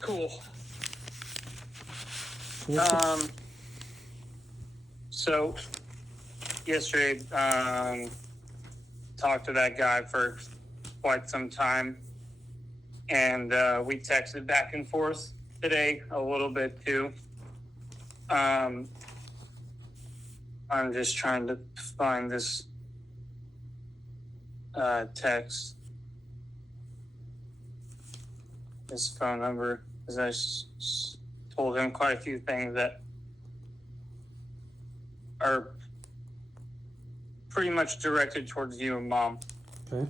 Cool. Cool. So yesterday, talked to that guy for quite some time, and we texted back and forth today a little bit too. I'm just trying to find this text, his phone number, because I told him quite a few things that are pretty much directed towards you and Mom. Okay.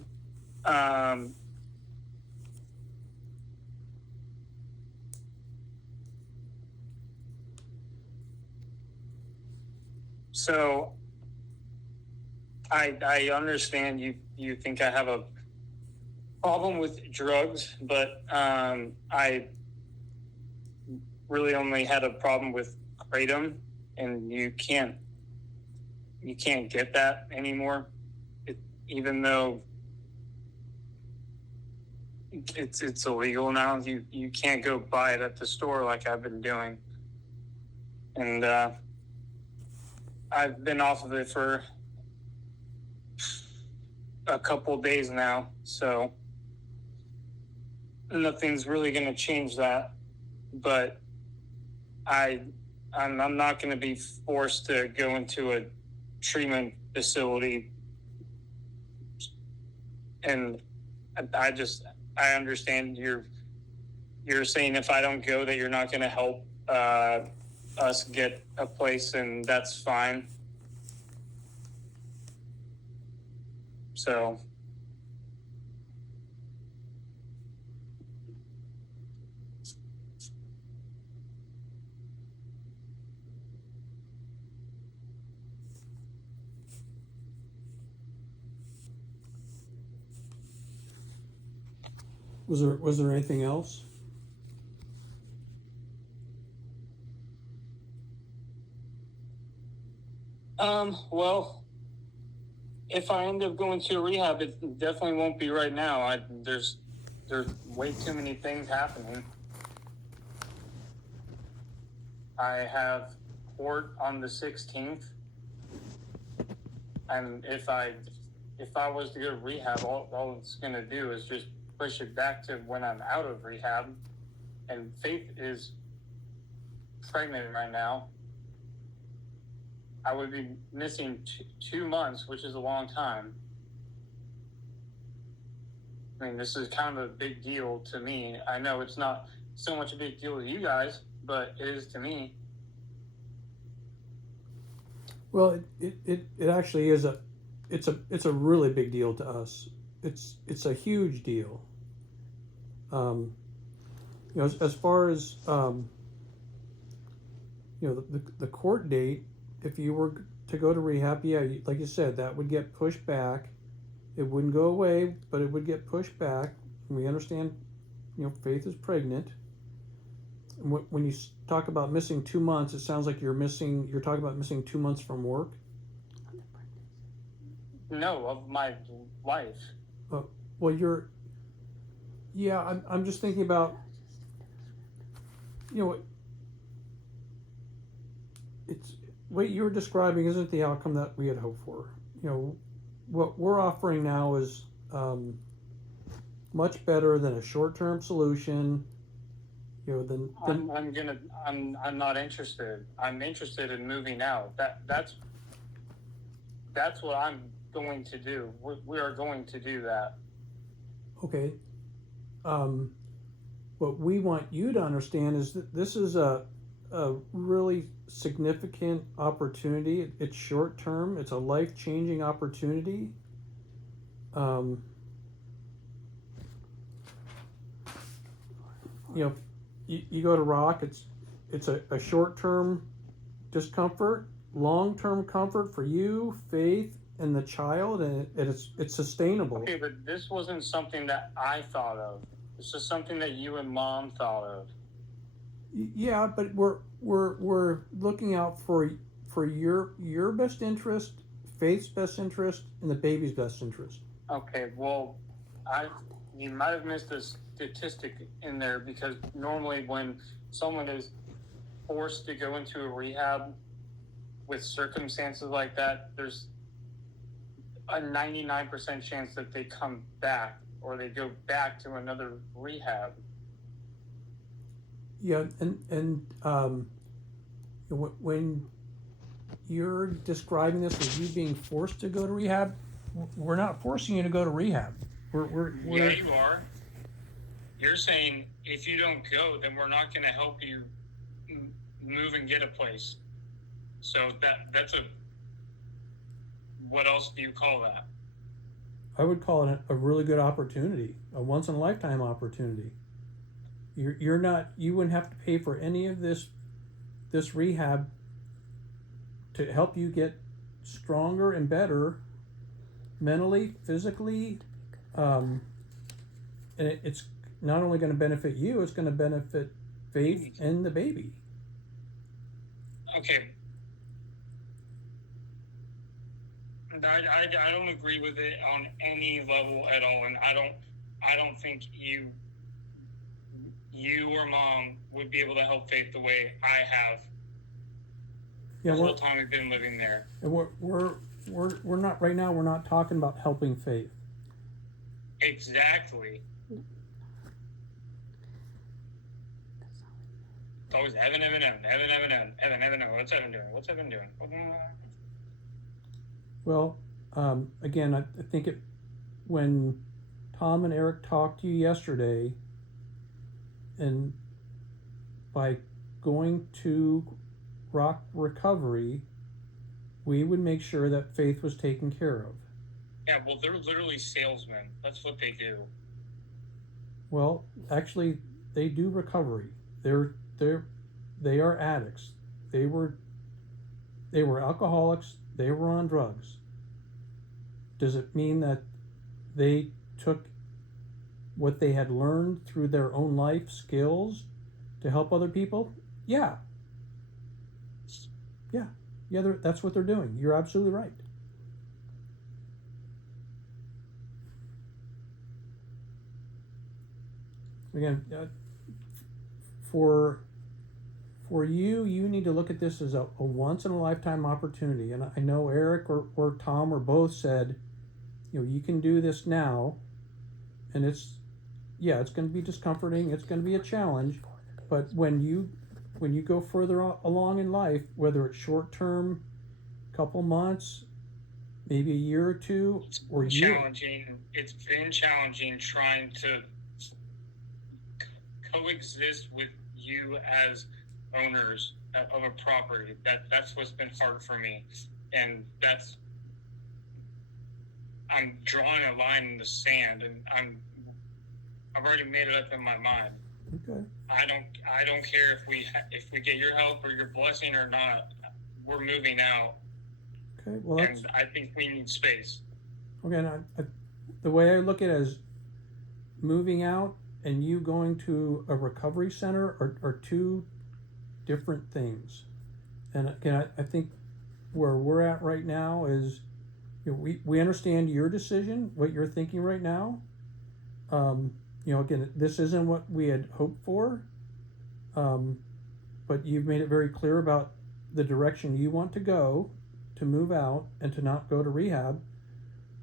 So I understand you think I have a problem with drugs, but I really only had a problem with kratom, and you can't get that anymore. Even though it's illegal now, you can't go buy it at the store like I've been doing, and I've been off of it for a couple days now, so nothing's really going to change that. But I'm not going to be forced to go into a treatment facility, and I understand you're saying if I don't go that you're not going to help us get a place, and that's fine. So Was there anything else? well, if I end up going to a rehab, it definitely won't be right now. There's way too many things happening. I have court on the 16th, and if I was to go to rehab, all it's going to do is just push it back to when I'm out of rehab. And Faith is pregnant right now. I would be missing 2 months, which is a long time. I mean, this is kind of a big deal to me. I know it's not so much a big deal to you guys, but it is to me. Well, it actually is it's a really big deal to us. It's a huge deal. You know, as far as you know, the court date, if you were to go to rehab, yeah, like you said, that would get pushed back. It wouldn't go away, but it would get pushed back. And we understand, you know, Faith is pregnant. And when you talk about missing 2 months, it sounds like you're talking about missing 2 months from work. No, of my life. Well, I'm just thinking about, you know, it's what you're describing isn't the outcome that we had hoped for. You know, what we're offering now is much better than a short-term solution. You know, I'm not interested. I'm interested in moving out. That's what I'm going to do. We are going to do that. Okay. What we want you to understand is that this is a really significant opportunity. It's short term. It's a life-changing opportunity. You know, you go to Rock. It's a short-term discomfort, long-term comfort for you, Faith, and the child, and it's sustainable. Okay, but this wasn't something that I thought of. This is something that you and Mom thought of. Yeah, but we're looking out for your best interest, Faith's best interest, and the baby's best interest. Okay, well, you might have missed a statistic in there, because normally when someone is forced to go into a rehab with circumstances like that, there's a 99% chance that they come back or they go back to another rehab. Yeah, and when you're describing this as you being forced to go to rehab, we're not forcing you to go to rehab. We're Yeah, you are. You're saying if you don't go, then we're not going to help you move and get a place. So that's a, what else do you call that? I would call it a really good opportunity, a once in a lifetime opportunity. You wouldn't have to pay for any of this rehab to help you get stronger and better mentally, physically, and it's not only going to benefit you, it's going to benefit Faith and the baby. Okay. I don't agree with it on any level at all, and I don't think you or Mom would be able to help Faith the way I have the whole time we've been living there. And we're not right now. We're not talking about helping Faith. Exactly. It's always Evan. What's Evan doing? Well, again, I think when Tom and Eric talked to you yesterday, and by going to Rock Recovery, we would make sure that Faith was taken care of. Yeah, well, they're literally salesmen. That's what they do. Well, actually, they do recovery. They are addicts. They were alcoholics. They were on drugs. Does it mean that they took what they had learned through their own life skills to help other people? Yeah. That's what they're doing. You're absolutely right. Again, for you need to look at this as a once in a lifetime opportunity. And I know Eric or Tom or both said, you can do this now, and it's going to be discomforting. It's going to be a challenge, but when you go further along in life, whether it's short term, couple months, maybe a year or two, or challenging. It's been challenging trying to coexist with you as owners of a property. That's what's been hard for me, and I'm drawing a line in the sand, and I've already made it up in my mind. Okay. I don't care if we get your help or your blessing or not. We're moving out. Okay. Well, and I think we need space. Okay. The way I look at it is moving out and you going to a recovery center are two different things. And again, I think where we're at right now is, we understand your decision, what you're thinking right now. Again, this isn't what we had hoped for, but you've made it very clear about the direction you want to go, to move out and to not go to rehab.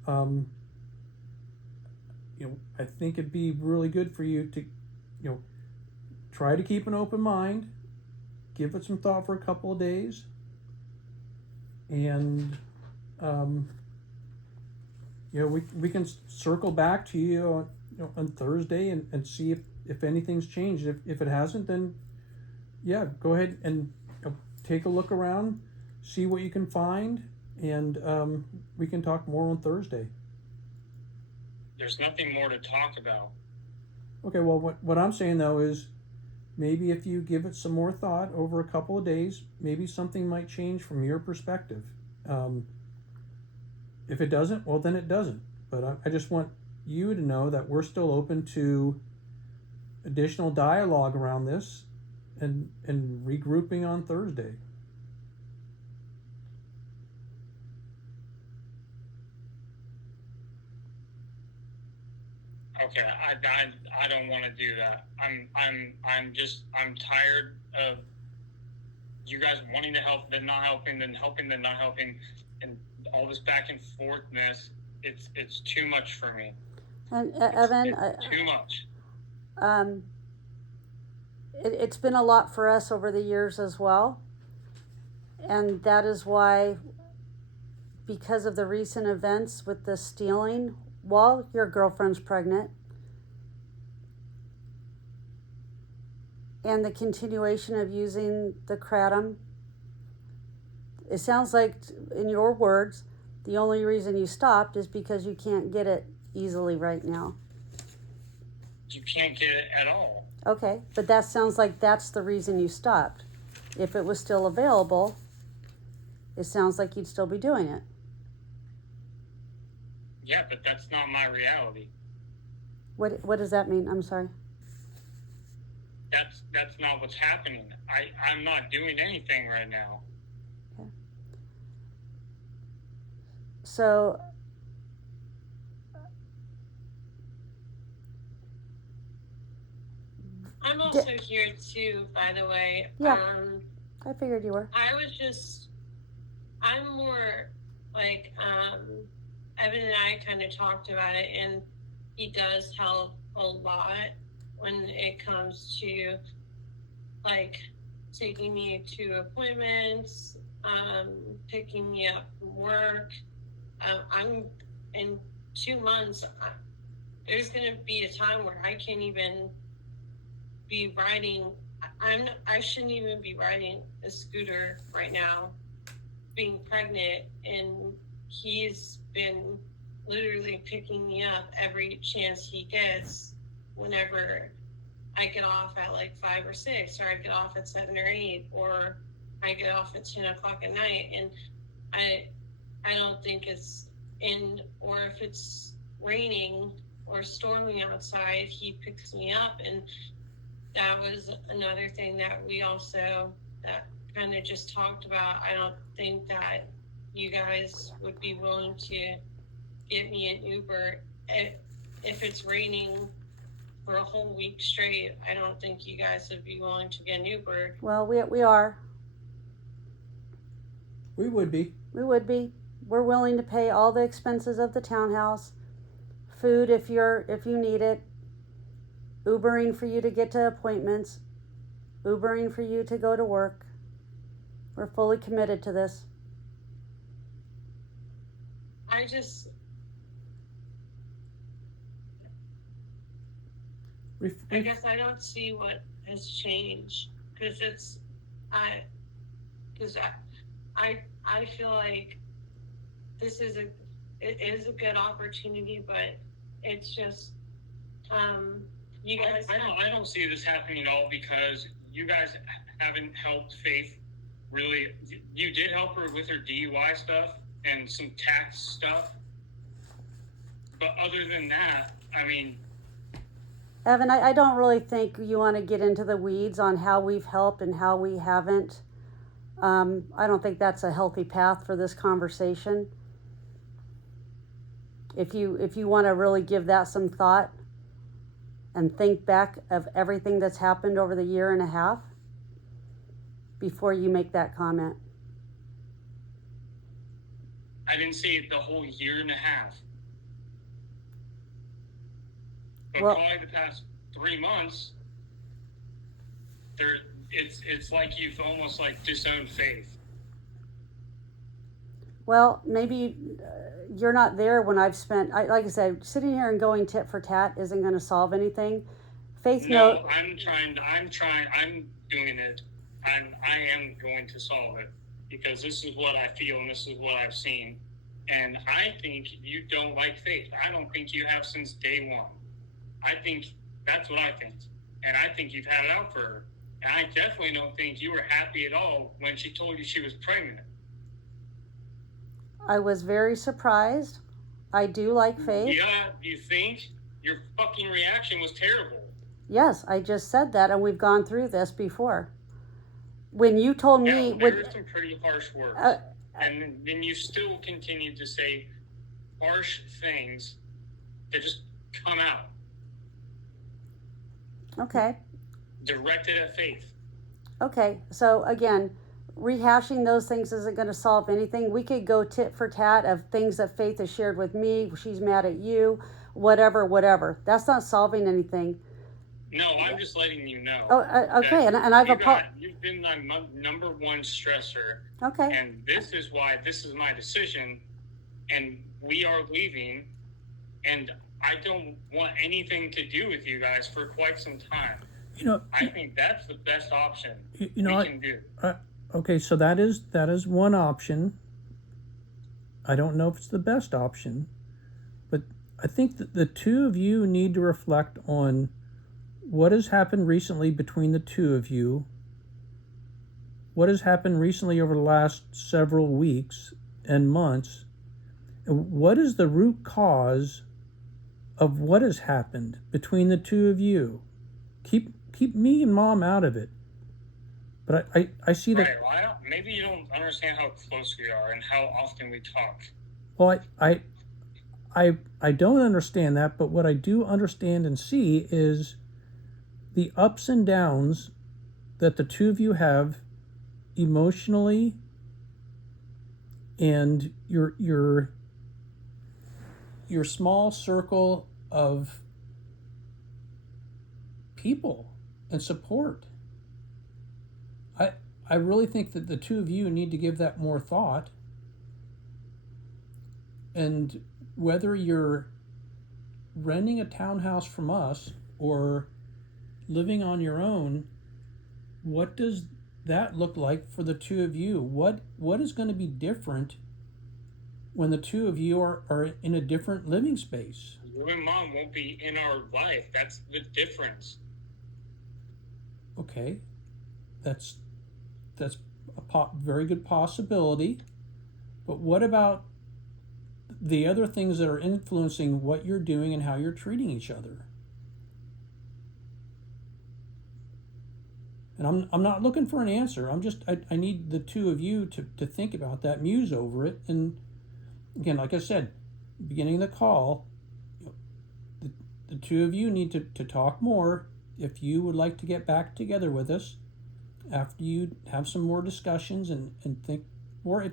I think it'd be really good for you to, try to keep an open mind, give it some thought for a couple of days, and we can circle back to you on Thursday and see if anything's changed. If it hasn't, then go ahead and take a look around, see what you can find, and we can talk more on Thursday. There's nothing more to talk about. Okay, well, what I'm saying though is, maybe if you give it some more thought over a couple of days, maybe something might change from your perspective. If it doesn't, well, then it doesn't. But I just want you to know that we're still open to additional dialogue around this and regrouping on Thursday. Okay, to do that. I'm tired of you guys wanting to help, then not helping, then helping, then not helping, and all this back and forthness. It's too much for me. And Evan, it's too much. It's been a lot for us over the years as well. And that is why, because of the recent events with the stealing while your girlfriend's pregnant, and the continuation of using the kratom, it sounds like, in your words, the only reason you stopped is because you can't get it easily right now. You can't get it at all. Okay, but that sounds like that's the reason you stopped. If it was still available, it sounds like you'd still be doing it. Yeah, but that's not my reality. What does that mean? I'm sorry. That's not what's happening. I'm not doing anything right now. Okay. So I'm also here too, by the way. Yeah. I figured you were. I'm more like, Evan and I kind of talked about it, and he does help a lot when it comes to like taking me to appointments, picking me up from work. I'm in 2 months. There's going to be a time where I can't even be riding. I shouldn't even be riding a scooter right now, being pregnant, and he's been literally picking me up every chance he gets whenever I get off at like 5 or 6, or I get off at 7 or 8, or I get off at 10 o'clock at night. And I don't think it's in, or if it's raining or storming outside, he picks me up. And that was another thing that we also that kind of just talked about. I don't think that you guys would be willing to get me an Uber if it's raining for a whole week straight. I don't think you guys would be willing to get an Uber. Well, we are. We would be. We would be. We're willing to pay all the expenses of the townhouse, food if you need it, Ubering for you to get to appointments, Ubering for you to go to work. We're fully committed to this. I guess I don't see what has changed, because I feel like it is a good opportunity, but it's just you guys. I don't see this happening at all, because you guys haven't helped Faith really. You did help her with her DUI stuff and some tax stuff, but other than that, I mean. Evan, I don't really think you want to get into the weeds on how we've helped and how we haven't. I don't think that's a healthy path for this conversation. If you want to really give that some thought and think back of everything that's happened over the year and a half before you make that comment. I didn't see it the whole year and a half. But well, probably the past 3 months, it's like you've almost like disowned Faith. Well, maybe you're not there when I've spent. Like I said, sitting here and going tit for tat isn't going to solve anything. Faith, no, I'm doing it. I am going to solve it, because this is what I feel and this is what I've seen. And I think you don't like Faith. I don't think you have since day one. I think that's what I think. And I think you've had it out for her. And I definitely don't think you were happy at all when she told you she was pregnant. I was very surprised. I do like Faith. Yeah, you think? Your fucking reaction was terrible. Yes, I just said that, and we've gone through this before. When you told me... there were some pretty harsh words. And then you still continued to say harsh things that just come out. Okay. directed at Faith. Okay. So again, rehashing those things isn't going to solve anything. We could go tit for tat of things that Faith has shared with me. She's mad at you, whatever. That's not solving anything. No, I'm just letting you know. Oh, okay. And I've you've been my number one stressor. Okay. And this is why this is my decision. And we are leaving. And I don't want anything to do with you guys for quite some time. You know, I think that's the best option you know, we can do. Okay, so that is one option. I don't know if it's the best option, but I think that the two of you need to reflect on what has happened recently between the two of you. What has happened recently over the last several weeks and months? And what is the root cause of what has happened between the two of you? Keep me and Mom out of it. But I see that. Right, well, maybe you don't understand how close we are and how often we talk. Well, I don't understand that, but what I do understand and see is the ups and downs that the two of you have emotionally, and your small circle of people and support. I really think that the two of you need to give that more thought. And whether you're renting a townhouse from us or living on your own, what does that look like for the two of you? What is going to be different when the two of you are in a different living space? You and Mom won't be in our life. That's the difference. Okay, that's a very good possibility. But what about the other things that are influencing what you're doing and how you're treating each other? And I'm not looking for an answer. I need the two of you to think about that, muse over it. And again, like I said, beginning of the call, the two of you need to talk more. If you would like to get back together with us after you have some more discussions and think more,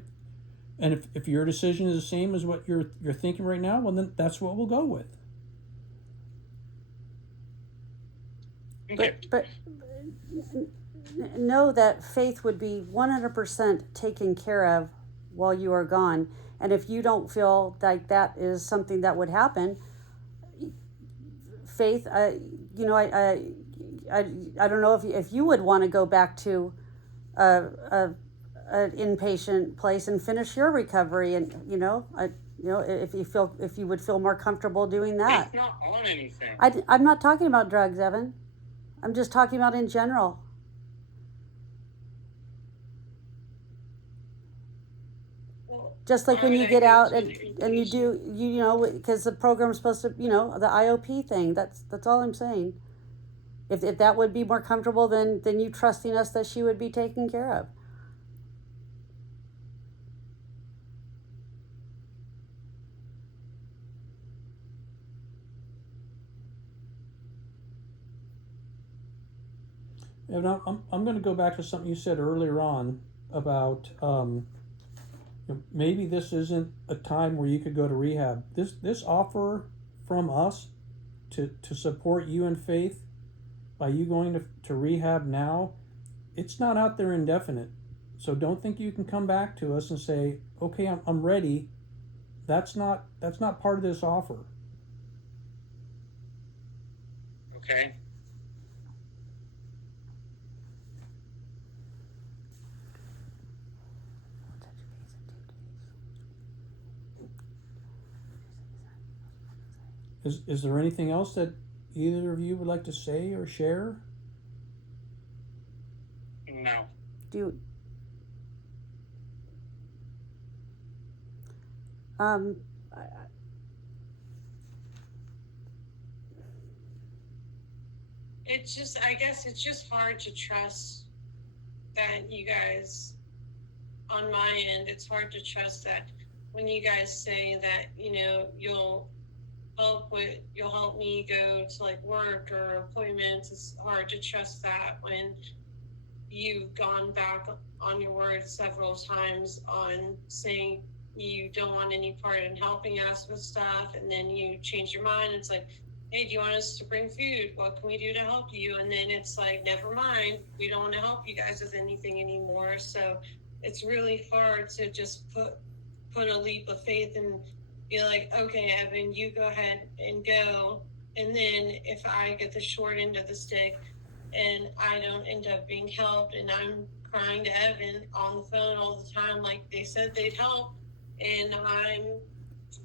if your decision is the same as what you're thinking right now, well, then that's what we'll go with. Okay. But know that Faith would be 100% taken care of while you are gone. And if you don't feel like that is something that would happen, Faith, I don't know if you would want to go back to an inpatient place and finish your recovery, and if you would feel more comfortable doing that. It's not on anything. I'm not talking about drugs, Evan. I'm just talking about in general. Just like when you get out and you do, because the program's supposed to, the IOP thing, that's all I'm saying. If that would be more comfortable than you trusting us that she would be taken care of. And I'm going to go back to something you said earlier on about maybe this isn't a time where you could go to rehab. This offer from us to support you in Faith by you going to rehab now, it's not out there indefinite. So don't think you can come back to us and say, okay, I'm ready. That's not part of this offer. Okay. Is there anything else that either of you would like to say or share? No. I guess it's just hard to trust that you guys, on my end, it's hard to trust that when you guys say that, you'll help with, you'll help me go to like work or appointments. It's hard to trust that when you've gone back on your word several times on saying you don't want any part in helping us with stuff, and then you change your mind. It's like, hey, do you want us to bring food? What can we do to help you? And then it's like, never mind, we don't want to help you guys with anything anymore. So it's really hard to just put a leap of faith and be like, okay, Evan, you go ahead and go. And then if I get the short end of the stick and I don't end up being helped, and I'm crying to Evan on the phone all the time, like they said they'd help, and I'm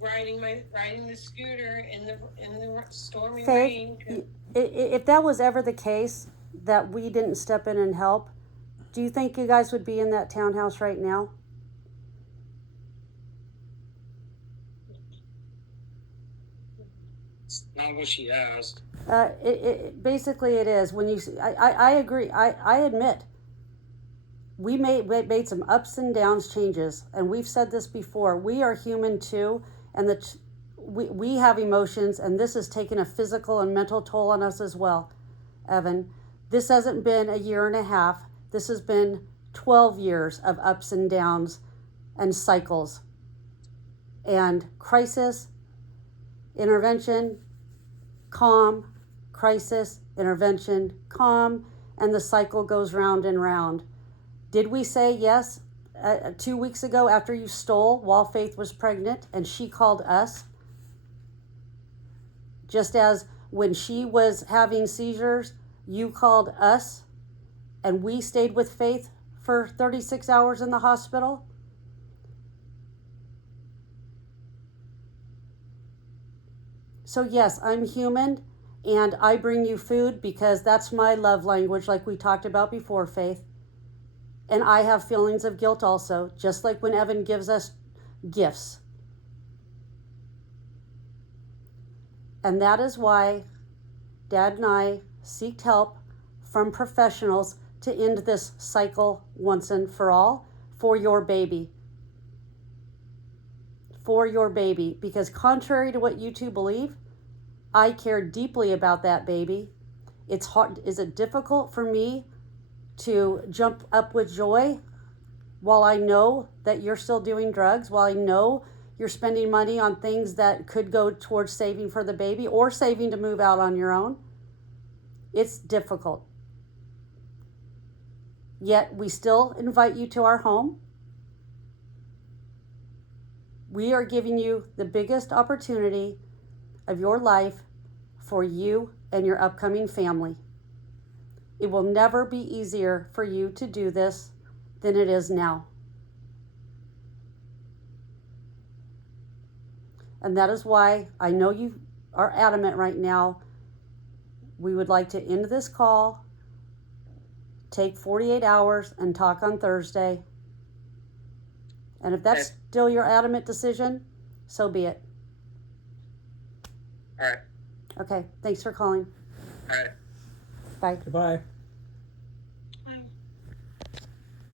riding the scooter in the stormy rain. Faith, if that was ever the case, that we didn't step in and help, do you think you guys would be in that townhouse right now? It's not what she asked. Basically it is. When you, I agree. I admit we made some ups and downs changes, and we've said this before. We are human too, and we have emotions, and this has taken a physical and mental toll on us as well, Evan. This hasn't been a year and a half. This has been 12 years of ups and downs and cycles and crisis, intervention, calm, crisis, intervention, calm, and the cycle goes round and round. Did we say yes 2 weeks ago after you stole while Faith was pregnant and she called us? Just as when she was having seizures, you called us and we stayed with Faith for 36 hours in the hospital? So yes, I'm human, and I bring you food because that's my love language, like we talked about before, Faith. And I have feelings of guilt also, just like when Evan gives us gifts. And that is why Dad and I seeked help from professionals to end this cycle once and for all for your baby. For your baby. Because contrary to what you two believe, I care deeply about that baby. It's hard. Is it difficult for me to jump up with joy while I know that you're still doing drugs, while I know you're spending money on things that could go towards saving for the baby or saving to move out on your own? It's difficult. Yet we still invite you to our home. We are giving you the biggest opportunity of your life for you and your upcoming family. It will never be easier for you to do this than it is now. And that is why I know you are adamant right now. We would like to end this call, take 48 hours, and talk on Thursday. And if that's still your adamant decision, so be it. All right. Okay, thanks for calling. All right. Bye. Goodbye.